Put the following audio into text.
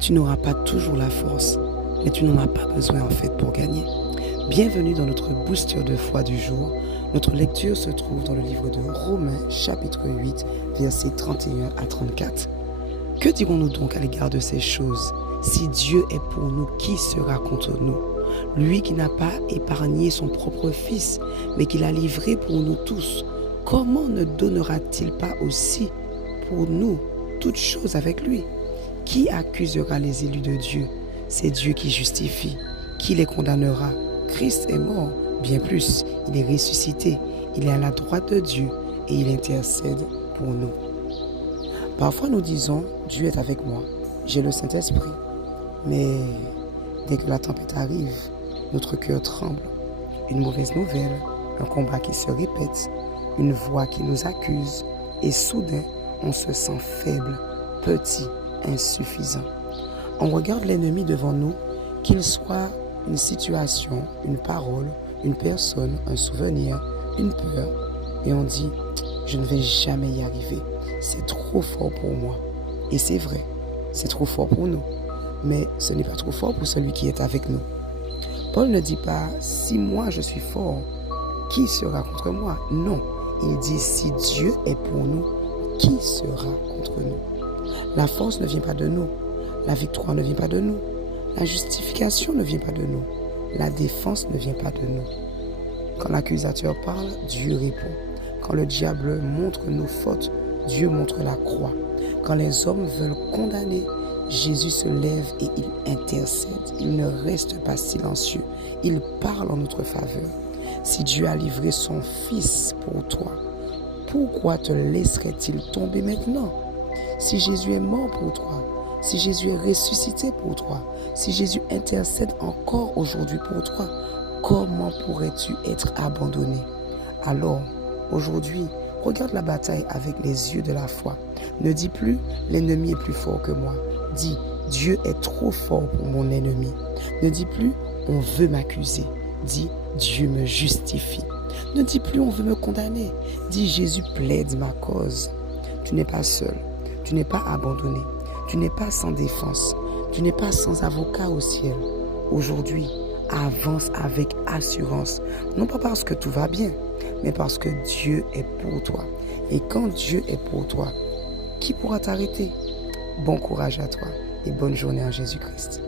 Tu n'auras pas toujours la force, mais tu n'en as pas besoin en fait pour gagner. Bienvenue dans notre booster de foi du jour. Notre lecture se trouve dans le livre de Romains chapitre 8, versets 31 à 34. Que dirons-nous donc à l'égard de ces choses? Si Dieu est pour nous, qui sera contre nous? Lui qui n'a pas épargné son propre Fils, mais qui l'a livré pour nous tous, comment ne donnera-t-il pas aussi pour nous toutes choses avec lui? Qui accusera les élus de Dieu? C'est Dieu qui justifie. Qui les condamnera? Christ est mort, bien plus, il est ressuscité, il est à la droite de Dieu et il intercède pour nous. Parfois nous disons, Dieu est avec moi, j'ai le Saint-Esprit. Mais dès que la tempête arrive, notre cœur tremble. Une mauvaise nouvelle, un combat qui se répète, une voix qui nous accuse, et soudain, on se sent faible, petit, insuffisant. On regarde l'ennemi devant nous, qu'il soit une situation, une parole, une personne, un souvenir, une peur, et on dit, je ne vais jamais y arriver, c'est trop fort pour moi. Et c'est vrai, c'est trop fort pour nous. Mais ce n'est pas trop fort pour celui qui est avec nous. Paul ne dit pas, si moi je suis fort, qui sera contre moi? Non, il dit, si Dieu est pour nous, qui sera contre nous? La force ne vient pas de nous, la victoire ne vient pas de nous, la justification ne vient pas de nous, la défense ne vient pas de nous. Quand l'accusateur parle, Dieu répond. Quand le diable montre nos fautes, Dieu montre la croix. Quand les hommes veulent condamner, Jésus se lève et il intercède. Il ne reste pas silencieux. Il parle en notre faveur. Si Dieu a livré son Fils pour toi, pourquoi te laisserait-il tomber maintenant? Si Jésus est mort pour toi, si Jésus est ressuscité pour toi, si Jésus intercède encore aujourd'hui pour toi, comment pourrais-tu être abandonné? Alors, aujourd'hui, regarde la bataille avec les yeux de la foi. Ne dis plus, l'ennemi est plus fort que moi. Dis, Dieu est trop fort pour mon ennemi. Ne dis plus, on veut m'accuser. Dis, Dieu me justifie. Ne dis plus, on veut me condamner. Dis, Jésus plaide ma cause. Tu n'es pas seul. Tu n'es pas abandonné. Tu n'es pas sans défense. Tu n'es pas sans avocat au ciel. Aujourd'hui, avance avec assurance. Non pas parce que tout va bien, mais parce que Dieu est pour toi. Et quand Dieu est pour toi, qui pourra t'arrêter? Bon courage à toi et bonne journée en Jésus-Christ.